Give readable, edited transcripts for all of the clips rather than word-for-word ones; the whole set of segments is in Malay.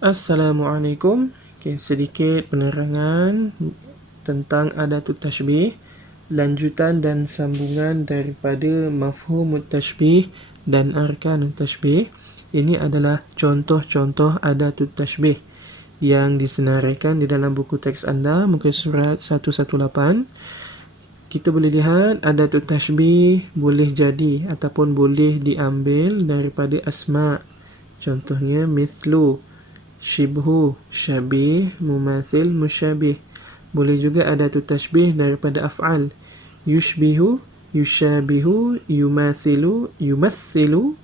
Assalamualaikum. Sedikit penerangan tentang adatut tashbih, lanjutan dan sambungan daripada mafhumut tashbih dan arkanut tashbih. Ini adalah contoh-contoh adatut tashbih yang disenaraikan di dalam buku teks anda, muka surat 118. Kita boleh lihat adatut tashbih boleh jadi ataupun boleh diambil daripada asma'. Contohnya mithlu, syibhu, syabih, mumathil, musyabih. Boleh juga adatut tashbih daripada af'al. Yushbihu, yushabihu, yumathilu, yumathilu,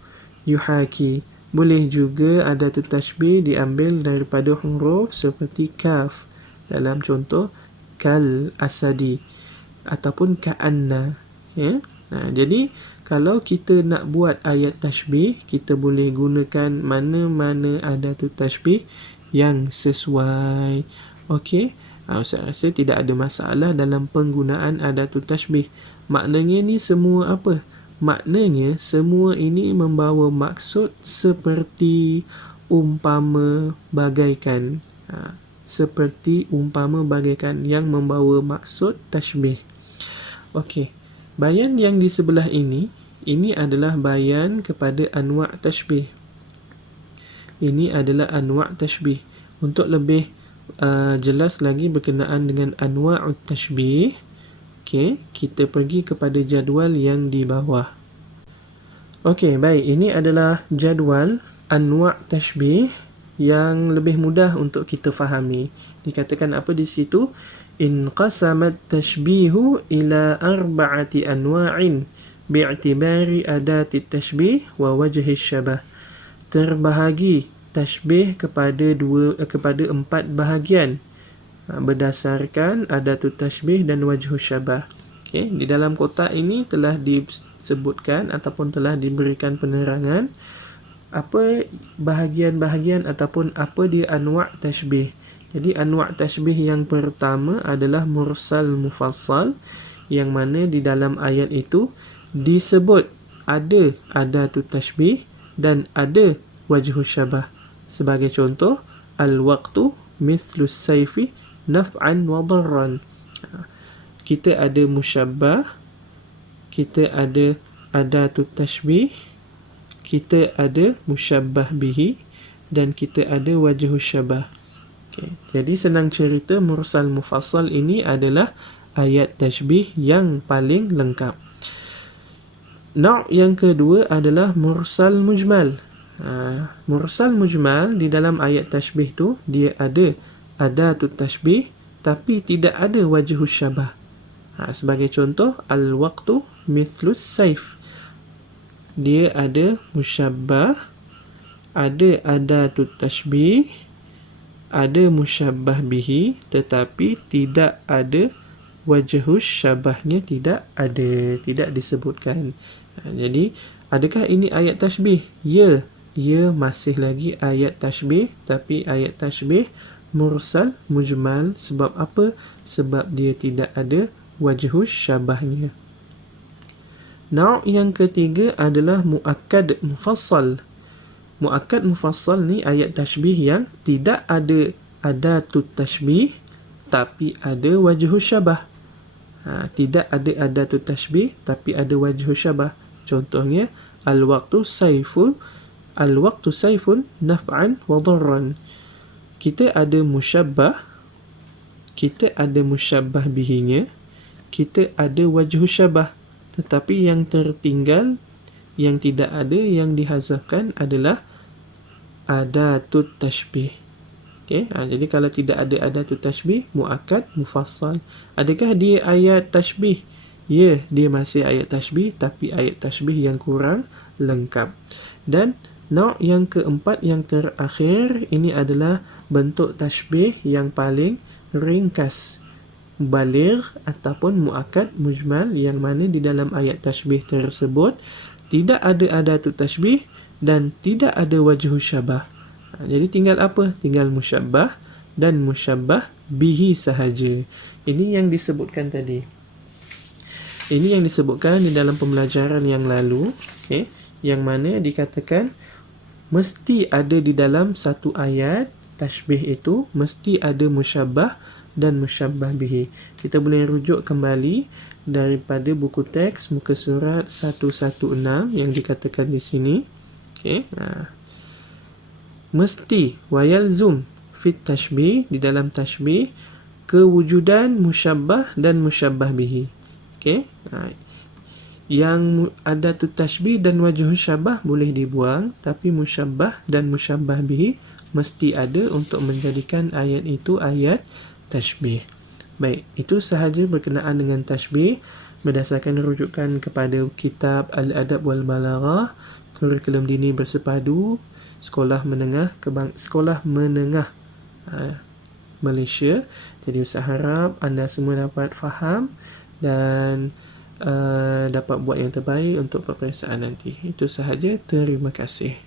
yuhaki. Boleh juga adatut tashbih diambil daripada huruf seperti kaf dalam contoh kal asadi ataupun ka'anna. Jadi kalau kita nak buat ayat tashbih, kita boleh gunakan mana-mana adatut tashbih yang sesuai. Okey, Ustaz rasa tidak ada masalah dalam penggunaan adatut tashbih. Maknanya ni semua apa? Maknanya semua ini membawa maksud seperti umpama bagaikan. Seperti umpama bagaikan yang membawa maksud tashbih. Okey. Bayan yang di sebelah ini adalah bayan kepada anwa' tashbih. Ini adalah anwa' tashbih. Untuk lebih jelas lagi berkenaan dengan anwa'ut tashbih, kita pergi kepada jadual yang di bawah. Okey, baik. Ini adalah jadual anwa' tashbih yang lebih mudah untuk kita fahami. Dikatakan apa di situ? Inqasamat tashbihu ila arba'ati anwa'in bi'tibari adati tashbih wa wajhi syabah. Terbahagi tashbih kepada 4 bahagian berdasarkan adatut tashbih dan wajhu syabah. Di dalam kotak ini telah disebutkan ataupun telah diberikan penerangan apa bahagian-bahagian ataupun apa dia anwa' tashbih. Jadi anwa' tashbih yang pertama adalah mursal mufassal, yang mana di dalam ayat itu disebut ada adatut tashbih dan ada wajhu syabah. Sebagai contoh, al-waqtu mithlus sayfi naf'an wa darran. Kita ada musyabbah, kita ada adatut tashbih, kita ada musyabbah bihi dan kita ada wajhu syabah. Jadi senang cerita, mursal mufassal ini adalah ayat tashbih yang paling lengkap. Naw' yang kedua adalah mursal mujmal. Mursal mujmal di dalam ayat tashbih tu dia ada adatut tashbih tapi tidak ada wajhu syabah. Sebagai contoh, al-waqtu mithlus sayf. Dia ada musyabbah, ada adatut tashbih, ada musyabbah bihi, tetapi tidak ada wajhus syabahnya, tidak ada, tidak disebutkan. Jadi adakah ini ayat tashbih? Ya, ia masih lagi ayat tashbih, tapi ayat tashbih mursal mujmal. Sebab apa? Sebab dia tidak ada wajhus syabahnya. Naw' yang ketiga adalah muakkad mufassal. Muakkad mufassal ni ayat tashbih yang tidak ada adatut tashbih tapi ada wajhu syabah. Tidak ada adatut tashbih tapi ada wajhu syabah. Contohnya al-waqtu sayfun, al-waqtu sayfun naf'an wa darran. Kita ada musyabbah, kita ada musyabbah bihinya, kita ada wajhu syabah. Tetapi yang tertinggal, yang tidak ada, yang dihazafkan adalah adatut tashbih. Jadi kalau tidak ada adatut tashbih, muakkad mufassal. Adakah dia ayat tashbih? Ya, dia masih ayat tashbih tapi ayat tashbih yang kurang lengkap. Dan naw' yang keempat, yang terakhir, ini adalah bentuk tashbih yang paling ringkas, baligh ataupun muakkad mujmal, yang mana di dalam ayat tashbih tersebut tidak ada adatut tashbih dan tidak ada wajhu syabah. Jadi tinggal apa? Tinggal musyabbah dan musyabbah bihi sahaja. Ini yang disebutkan tadi. Ini yang disebutkan di dalam pembelajaran yang lalu, yang mana dikatakan mesti ada di dalam satu ayat tashbih itu mesti ada musyabbah dan musyabbah bihi. Kita boleh rujuk kembali daripada buku teks muka surat 116 yang dikatakan di sini. Okey. Mesti wayalzum fit tashbih, di dalam tashbih kewujudan musyabbah dan musyabbah bihi. Okey. Yang adatut tashbih dan wajh syabah boleh dibuang, tapi musyabbah dan musyabbah bihi mesti ada untuk menjadikan ayat itu ayat tashbih. Baik, itu sahaja berkenaan dengan tashbih berdasarkan rujukan kepada kitab Al-Adab wal Balaghah, Kurikulum Dini Bersepadu, Sekolah Menengah Malaysia. Jadi saya harap anda semua dapat faham dan dapat buat yang terbaik untuk peperiksaan nanti. Itu sahaja. Terima kasih.